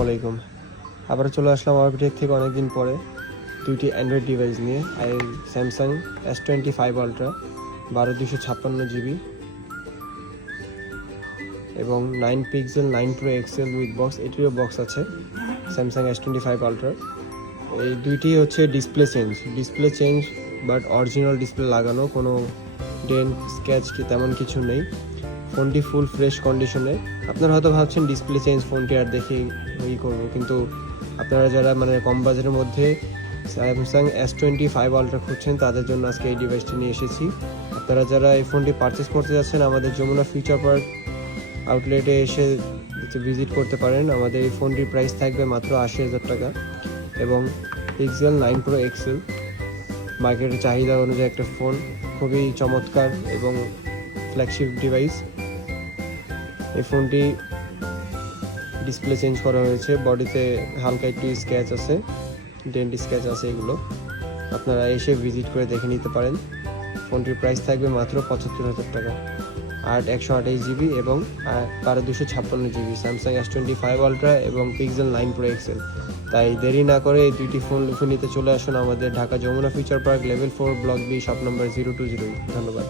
আসসালামু আলাইকুম। আবার চলে আসলাম অরবিটেক থেকে অনেকদিন পরে দুইটি অ্যান্ড্রয়েড ডিভাইস নিয়ে। স্যামসাং S25 আলট্রা 12/256 GB এবং 9 pixel 9 Pro XL with box, এটিরও বক্স আছে স্যামসাং S25 আলট্রা। এই দুইটি হচ্ছে display change but original display লাগানো, কোনো ডেন্ট স্ক্র্যাচ কি তেমন কিছু নেই। ফোনটি ফুল ফ্রেশ কন্ডিশনে। আপনারা হয়তো ভাবছেন ডিসপ্লে চেঞ্জ ফোনটি আর দেখে করবো, কিন্তু আপনারা যারা কম বাজারের মধ্যে স্যামসাং S25 আলট্রা খুঁজছেন তাদের জন্য আজকে এই ডিভাইসটি নিয়ে এসেছি। আপনারা যারা এই ফোনটি পারচেস করতে যাচ্ছেন আমাদের যমুনা ফিউচার পার্ক আউটলেটে এসে ভিজিট করতে পারেন। আমাদের এই ফোনটির প্রাইস থাকবে মাত্র 80,000 টাকা এবং পিক্সেল 9 Pro XL মার্কেটের চাহিদা অনুযায়ী একটা ফোন, খুবই চমৎকার এবং ফ্ল্যাগশিপ ডিভাইস। এই ফোনটি ডিসপ্লে চেঞ্জ করা হয়েছে, বডিতে হালকা একটু স্ক্র্যাচ আছে, ডেন্ট স্ক্র্যাচ আছে, এগুলো আপনারা এসে ভিজিট করে দেখে নিতে পারেন। ফোনটির প্রাইস থাকবে মাত্র 75,000 টাকা। 128GB এবং 12/256GB স্যামসাং S25 আলট্রা এবং পিক্সেল 9 Pro XL। তাই দেরি না করে এই দুইটি ফোন লুফে নিতে চলে আসুন আমাদের Dhaka Jamuna future park level 4 block B shop number 020। ধন্যবাদ।